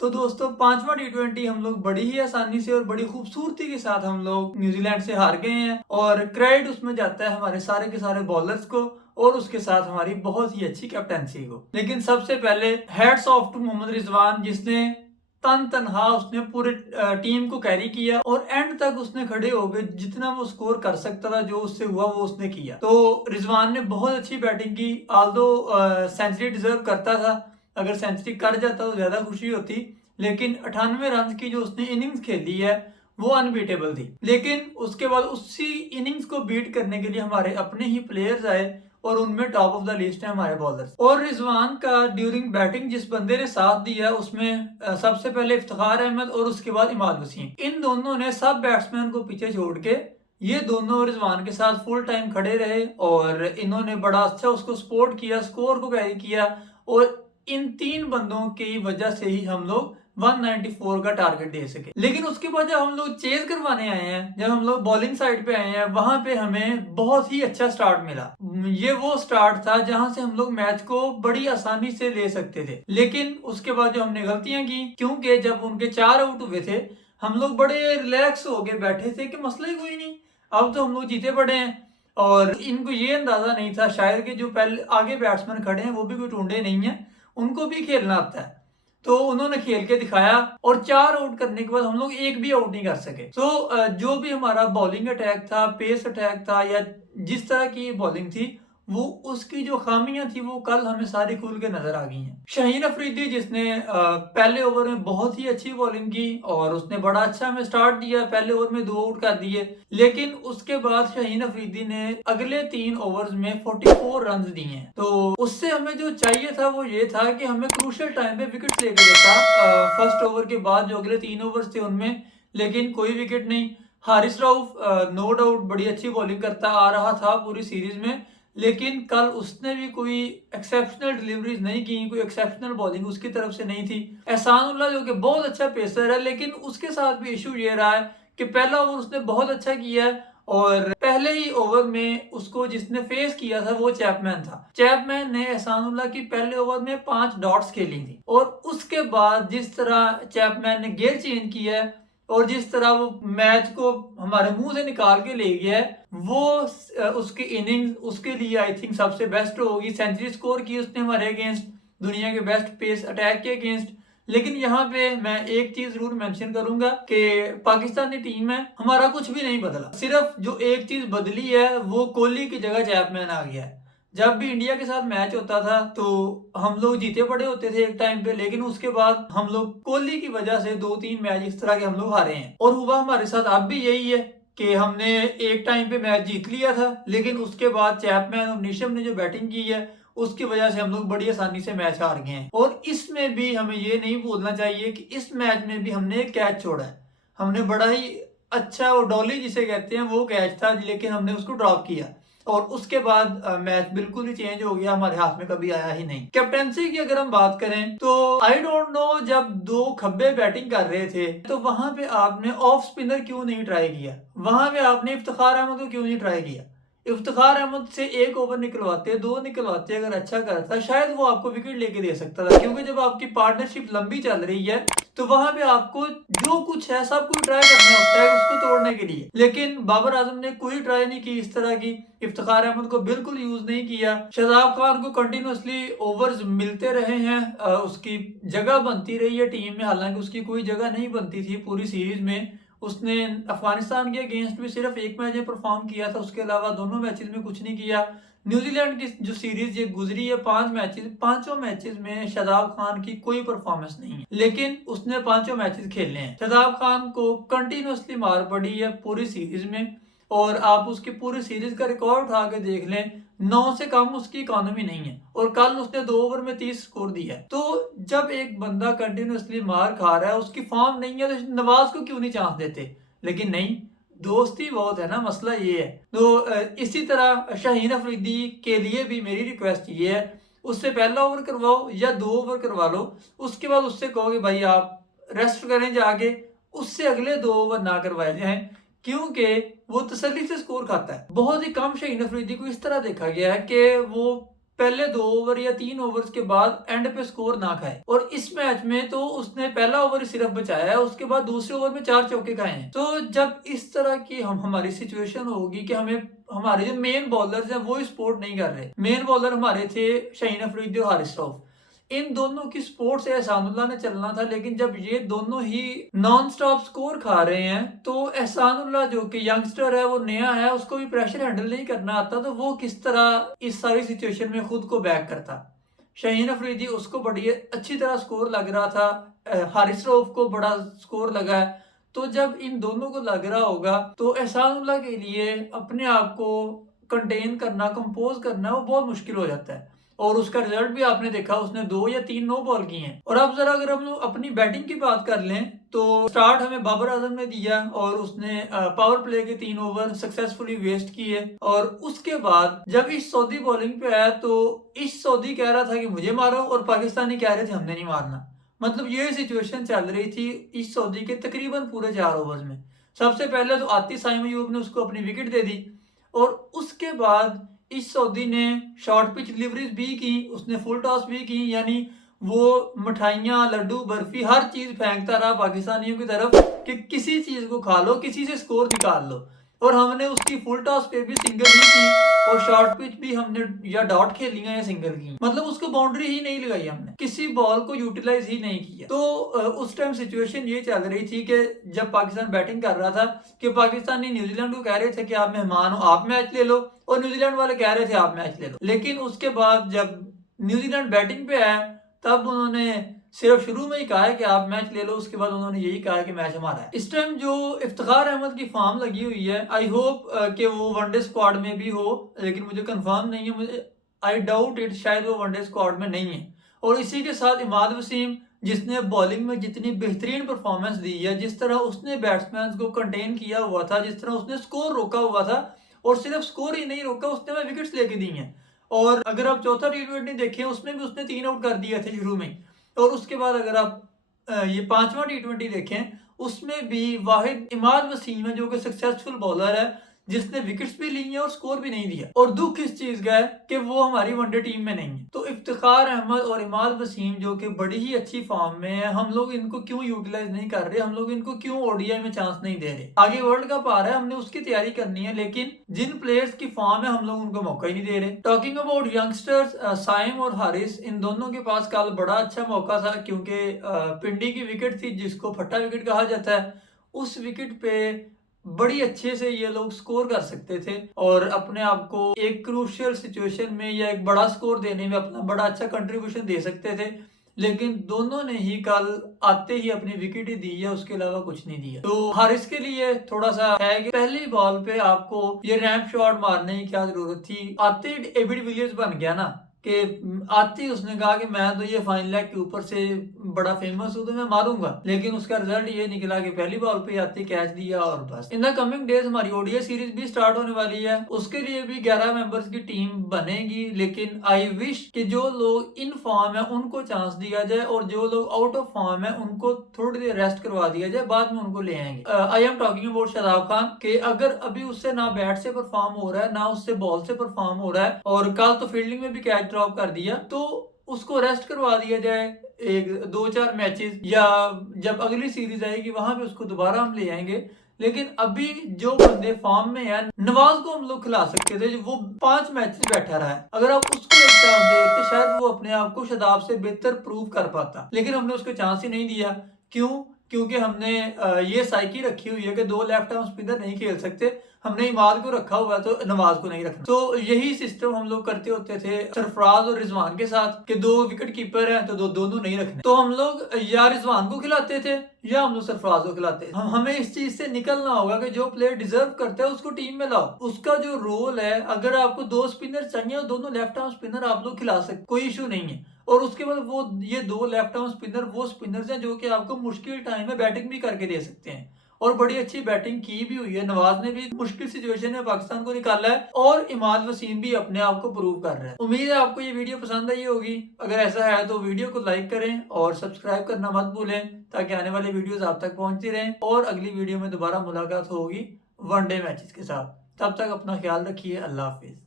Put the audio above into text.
तो दोस्तों पांचवा T20 हम लोग बड़ी ही आसानी से और बड़ी खूबसूरती के साथ हम लोग न्यूजीलैंड से हार गए हैं और क्रेडिट उसमें जाता है हमारे सारे के सारे बॉलर्स को और उसके साथ हमारी बहुत ही अच्छी कैप्टनसी को। लेकिन सबसे पहले hats off to Mohammad Rizwan, जिसने तन तनहा उसने पूरे टीम को कैरी किया और एंड तक उसने खड़े हो गए, जितना वो स्कोर कर सकता था जो उससे हुआ वो उसने किया। तो रिजवान ने बहुत अच्छी बैटिंग की, आल्दो सेंचुरी डिजर्व करता था, अगर सेंचुरी कर जाता तो ज्यादा खुशी होती, लेकिन 98 रन की जो उसने इनिंग्स खेली है वो अनबीटेबल थी। लेकिन उसके बाद उसी इनिंग्स को बीट करने के लिए हमारे अपने ही प्लेयर्स आए और उनमें टॉप ऑफ द लिस्ट है हमारे बॉलर्स। और रिजवान का ड्यूरिंग बैटिंग जिस बंदे ने साथ दिया उसमें सबसे पहले इफ्तिखार अहमद और उसके बाद इमाद वसीम, इन दोनों ने सब बैट्समैन को पीछे छोड़ के ये दोनों रिजवान के साथ फुल टाइम खड़े रहे और इन्होंने बड़ा अच्छा उसको सपोर्ट किया, स्कोर को कैरी किया और इन तीन बंदों की वजह से ही हम लोग 194 का टारगेट दे सके। लेकिन उसके बाद जब हम लोग चेज करवाने आए हैं, जब हम लोग बॉलिंग साइड पे आए हैं, वहां पे हमें बहुत ही अच्छा स्टार्ट मिला। ये वो स्टार्ट था जहां से हम लोग मैच को बड़ी आसानी से ले सकते थे। लेकिन उसके बाद जो हमने गलतियां की, क्योंकि जब उनके 4 आउट हुए थे हम लोग बड़े रिलैक्स हो गए बैठे थे कि मसला ही कोई नहीं, अब तो हम लोग जीते पड़े हैं। और इनको ये अंदाजा नहीं था शायद कि जो पहले आगे बैट्समैन खड़े हैं वो भी कोई टूंडे नहीं है, उनको भी खेलना आता है। तो उन्होंने खेल के दिखाया और 4 आउट करने के बाद हम लोग एक भी आउट नहीं कर सके। तो जो भी हमारा बॉलिंग अटैक था, पेस अटैक था या जिस तरह की बॉलिंग थी, वो उसकी जो खामियां थी वो कल हमें सारी खुल के नजर आ गई हैं। शाहीन अफरीदी जिसने पहले ओवर में बहुत ही अच्छी बॉलिंग की और उसने बड़ा अच्छा हमें स्टार्ट दिया, पहले ओवर में 2 आउट कर दिए। लेकिन उसके बाद शाहीन अफरीदी ने अगले 3 ओवर्स में 44 रन दिए हैं। तो उससे हमें जो चाहिए था वो ये था कि हमें क्रूशियल टाइम पे विकेट लेकर देता फर्स्ट ओवर के बाद जो अगले 3 ओवर्स थे उनमें, लेकिन कोई विकेट नहीं। हारिस राउफ नो डाउट बड़ी अच्छी बॉलिंग करता आ रहा था पूरी सीरीज में, लेकिन कल उसने भी कोई एक्सेप्शनल डिलीवरीज नहीं की, कोई एक्सेप्शनल बॉलिंग उसकी तरफ से नहीं थी। एहसानुल्लाह जो कि बहुत अच्छा पेसर है, लेकिन उसके साथ भी इशू ये रहा है कि पहला ओवर उसने बहुत अच्छा किया है और पहले ही ओवर में उसको जिसने फेस किया था वो चैपमैन था। चैपमैन ने एहसानुल्लाह की पहले ओवर में 5 डॉट्स खेली थी और उसके बाद जिस तरह चैपमैन ने गेयर चेंज किया है और जिस तरह वो मैच को हमारे मुंह से निकाल के ले गया है, वो उसकी इनिंग्स उसके लिए आई थिंक सबसे बेस्ट होगी। सेंचुरी स्कोर की उसने हमारे अगेंस्ट, दुनिया के बेस्ट पेस अटैक के अगेंस्ट। लेकिन यहाँ पे मैं एक चीज जरूर मेंशन करूंगा कि पाकिस्तानी टीम है, हमारा कुछ भी नहीं बदला। सिर्फ जो एक चीज बदली है वो कोहली की जगह चैपमैन आ गया है। जब भी इंडिया के साथ मैच होता था तो हम लोग जीते पड़े होते थे एक टाइम पे, लेकिन उसके बाद हम लोग कोहली की वजह से 2-3 मैच इस तरह के हम लोग हारे हैं। और हुआ हमारे साथ अब भी यही है कि हमने एक टाइम पे मैच जीत लिया था, लेकिन उसके बाद चैपमैन और निशम ने जो बैटिंग की है उसकी वजह से हम लोग बड़ी आसानी से मैच हार गए हैं। और इसमें भी हमें ये नहीं भूलना चाहिए कि इस मैच में भी हमने एक कैच छोड़ा है। हमने बड़ा ही अच्छा, वो डॉली जिसे कहते हैं वो कैच था, लेकिन हमने उसको ड्रॉप किया और उसके बाद मैच बिल्कुल ही चेंज हो गया, हमारे हाथ में कभी आया ही नहीं। कैप्टनसी की अगर हम बात करें तो आई डोंट नो, जब 2 खब्बे बैटिंग कर रहे थे तो वहां पे आपने ऑफ स्पिनर क्यों नहीं ट्राई किया, वहां पे आपने इफ्तिखार अहमद को क्यों नहीं ट्राई किया। इफ्तिखार अहमद से 1 ओवर निकलवाते, 2 निकलवाते, अगर अच्छा करता शायद वो आपको विकेट लेके दे सकता था, क्योंकि जब आपकी पार्टनरशिप लंबी चल रही है तो वहां पे आपको जो कुछ है सब कुछ ट्राई करना होता है उसको तोड़ने के लिए। लेकिन बाबर आजम ने कोई ट्राई नहीं की इस तरह की, इफ्तिखार अहमद को बिल्कुल यूज नहीं किया। शहजाद खान को कंटिन्यूसली ओवर्स मिलते रहे हैं, उसकी जगह बनती रही है टीम में, हालांकि उसकी कोई जगह नहीं बनती थी पूरी सीरीज में। उसने अफगानिस्तान के अगेंस्ट भी सिर्फ एक मैच में परफॉर्म किया था, उसके अलावा दोनों मैचेस में कुछ नहीं किया। न्यूजीलैंड की जो सीरीज ये गुजरी है 5 मैचेस, 5 मैचेस में शादाब खान की कोई परफॉर्मेंस नहीं है, लेकिन उसने 5 मैचेस खेले हैं। शादाब खान को कंटिन्यूसली मार पड़ी है पूरी सीरीज में और आप उसकी पूरी सीरीज का रिकॉर्ड उठा के देख लें, 9 से कम उसकी इकोनॉमी नहीं है और कल उसने 2 ओवर में 30 स्कोर दिया है। तो जब एक बंदा कंटिन्यूसली मार खा रहा है, उसकी फॉर्म नहीं है, तो नवाज को क्यों नहीं चांस देते। लेकिन नहीं, दोस्ती बहुत है ना, मसला ये है। तो इसी तरह शाहीन अफरीदी के लिए भी मेरी रिक्वेस्ट ये है, उससे पहला ओवर करवाओ या 2 ओवर करवा लो, उसके बाद उससे कहो कि भाई आप रेस्ट करें जाके, उससे अगले 2 ओवर ना करवाए जाएं, क्योंकि वो तसल्ली से स्कोर खाता है। बहुत ही कम शाहीन अफरीदी को इस तरह देखा गया है कि वो पहले 2 ओवर या 3 ओवर्स के बाद एंड पे स्कोर ना खाए। और इस मैच में तो उसने पहला ओवर ही सिर्फ बचाया है, उसके बाद दूसरे ओवर में 4 चौके खाए हैं। तो जब इस तरह की हमारी सिचुएशन होगी कि हमें हमारे जो मेन बॉलर्स हैं वो सपोर्ट नहीं कर रहे। मेन बॉलर हमारे थे शाहीन अफरीदी और हारिस रऊफ। इन दोनों की सपोर्ट से एहसानुल्लाह ने चलना था, लेकिन जब ये दोनों ही नॉन स्टॉप स्कोर खा रहे हैं तो एहसानुल्लाह जो कि यंगस्टर है, वो नया है, उसको भी प्रेशर हैंडल नहीं करना आता, तो वो किस तरह इस सारी सिचुएशन में खुद को बैक करता। शाहीन अफरीदी उसको बड़ी अच्छी तरह स्कोर लग रहा था, हारिस रऊफ को बड़ा स्कोर लगा है। तो जब इन दोनों को लग रहा होगा तो एहसानुल्लाह के लिए अपने आप को कंटेन करना, कंपोज करना वो बहुत मुश्किल हो जाता है। और उसका रिजल्ट भी आपने देखा, उसने 2 या 3 नो बॉल की हैं। और अब जरा अगर हम लोग अपनी बैटिंग की बात कर लें तो स्टार्ट हमें बाबर आजम ने दिया और उसने पावर प्ले के 3 ओवर सक्सेसफुली वेस्ट किए। और उसके बाद जब इस सऊदी बॉलिंग पे आया तो इस सऊदी कह रहा था कि मुझे मारो और पाकिस्तानी कह रहे थे हमने नहीं मारना। मतलब ये सिचुएशन चल रही थी इस सऊदी के तकरीबन पूरे 4 ओवर्स में। सबसे पहले तो आतिश साइम अयूब ने उसको अपनी विकेट दे दी और उसके बाद इस सऊदी ने शॉर्ट पिच डिलीवरीज भी की, उसने फुल टॉस भी की, यानी वो मिठाइयाँ, लड्डू, बर्फी हर चीज फेंकता रहा पाकिस्तानियों की तरफ कि किसी चीज को खा लो, किसी से स्कोर निकाल लो। और हमने उसकी फुल टॉस पे भी सिंगल ही की और शॉर्ट पिच भी हमने या डॉट खेली या सिंगल की, मतलब उसको बाउंड्री ही नहीं लगाई, हमने किसी बॉल को यूटिलाइज ही नहीं किया। तो उस टाइम सिचुएशन ये चल रही थी कि जब पाकिस्तान बैटिंग कर रहा था कि पाकिस्तानी न्यूजीलैंड को कह रहे थे कि आप मेहमान हो, आप मैच ले लो, और न्यूजीलैंड वाले कह रहे थे आप मैच ले लो। लेकिन उसके बाद जब न्यूजीलैंड बैटिंग पे आया तब उन्होंने सिर्फ शुरू में ही कहा है कि आप मैच ले लो, उसके बाद उन्होंने यही कहा कि मैच हमारा है। इस टाइम जो इफ्तिखार अहमद की फॉर्म लगी हुई है, आई होप कि वो वनडे स्क्वाड में भी हो, लेकिन मुझे कंफर्म नहीं है, मुझे आई डाउट इट, शायद वो वनडे स्क्वाड में नहीं है। और इसी के साथ इमाद वसीम, जिसने बॉलिंग में जितनी बेहतरीन परफॉर्मेंस दी है, जिस तरह उसने बैट्समैन को कंटेन किया हुआ था, जिस तरह उसने स्कोर रोका हुआ था, और सिर्फ स्कोर ही नहीं रोका, उसने विकेट्स लेके दी हैं। और अगर आप चौथा टी20 देखें उसमें भी उसने 3 आउट कर दिए थे शुरू में। और उसके बाद अगर आप ये 5वां टी20 देखें उसमें भी वाहिद इमाद वसीम है जो कि सक्सेसफुल बॉलर है, जिसने विकेट्स भी ली हैं और स्कोर भी नहीं दिया। और दुख इस चीज का है कि वो हमारी वनडे टीम में नहीं है। तो इफ्तिखार अहमद और इमाद वसीम जो कि बड़ी ही अच्छी फॉर्म में है, हम लोग इनको क्यों यूटिलाइज नहीं कर रहे, हम लोग इनको क्यों ओडीआई में चांस नहीं दे रहे। आगे वर्ल्ड कप आ रहा है, हमने उसकी तैयारी करनी है, लेकिन जिन प्लेयर्स की फॉर्म है हम लोग उनको मौका ही नहीं दे रहे। टॉकिंग अबाउट यंगस्टर्स, साइम और हारिस, इन दोनों के पास कल बड़ा अच्छा मौका था, क्योंकि पिंडी की विकेट थी जिसको फट्टा विकेट कहा जाता है। उस विकेट पे बड़ी अच्छे से ये लोग स्कोर कर सकते थे और अपने आप को एक क्रूशियल सिचुएशन में या एक बड़ा स्कोर देने में अपना बड़ा अच्छा कंट्रीब्यूशन दे सकते थे। लेकिन दोनों ने ही कल आते ही अपनी विकेट ही दी है, उसके अलावा कुछ नहीं दिया। तो हारिस के लिए थोड़ा सा है कि पहली बॉल पे आपको ये रैंप शॉट मारने की क्या जरूरत थी। आते एबिड विलियर्स बन गया ना कि आते ही उसने कहा कि मैं तो ये फाइन लेग के ऊपर से बड़ा फेमस हूं तो मैं मारूंगा, लेकिन उसका रिजल्ट ये निकला कि पहली बॉल पे आते कैच दिया और बस। इन द कमिंग डेज हमारी ओडीआई सीरीज भी स्टार्ट होने वाली है, उसके लिए भी 11 मेंबर्स की टीम बनेगी। लेकिन आई विश कि जो लोग इन फॉर्म है उनको चांस दिया जाए और जो लोग आउट ऑफ फॉर्म है उनको थोड़ी देर रेस्ट करवा दिया जाए, बाद में उनको ले आएंगे। I am talking about Shadab Khan कि अगर अभी उससे ना बैट से परफॉर्म हो रहा है ना उससे बॉल से परफॉर्म हो रहा है, और कल तो फील्डिंग में भी कैच ड्रॉप कर दिया, तो उसको रेस्ट करवा दिया जाए एक 2-4 मैचेस, या जब अगली सीरीज आएगी वहां पे उसको दोबारा हम ले आएंगे। लेकिन अभी जो बंदे फॉर्म में है, नवाज को हम लोग खिला सकते थे, वो 5 मैचेस बैठा रहा है, अगर आप उसको एक चांस देते शायद वो अपने आप को शादाब से बेहतर प्रूव कर पाता, लेकिन हमने उसको चांस ही नहीं दिया। क्यों? क्योंकि हमने ये साइकी रखी हुई है कि 2 लेफ्ट आर्म स्पिनर नहीं खेल सकते, हमने इमाद को रखा हुआ है तो नवाज को नहीं रखना। तो यही सिस्टम हम लोग करते होते थे सरफराज और रिजवान के साथ कि 2 विकेट कीपर हैं तो दोनों नहीं रखने, तो हम लोग या रिजवान को खिलाते थे या हम लोग सरफराज को खिलाते थे। हमें इस चीज से निकलना होगा कि जो प्लेयर डिजर्व करता है उसको टीम में लाओ, उसका जो रोल है। अगर आपको 2 स्पिनर चाहिए और दोनों लेफ्ट आर्म स्पिनर आप लोग खिला सकते, कोई इशू नहीं है। और उसके बाद वो ये 2 लेफ्ट आर्म स्पिनर वो स्पिनर्स हैं जो कि आपको मुश्किल टाइम में बैटिंग भी करके दे सकते हैं, और बड़ी अच्छी बैटिंग की भी हुई है। नवाज ने भी मुश्किल सिचुएशन में पाकिस्तान को निकाला है और इमाद वसीम भी अपने आप को प्रूव कर रहा है। उम्मीद है आपको ये वीडियो पसंद आई होगी, अगर ऐसा है तो वीडियो को लाइक करें और सब्सक्राइब करना मत भूलें ताकि आने वाले वीडियोस आप तक पहुंचती रहें। और अगली वीडियो में दोबारा मुलाकात होगी वनडे मैचेस के साथ, तब तक अपना ख्याल रखिए। अल्लाह हाफिज।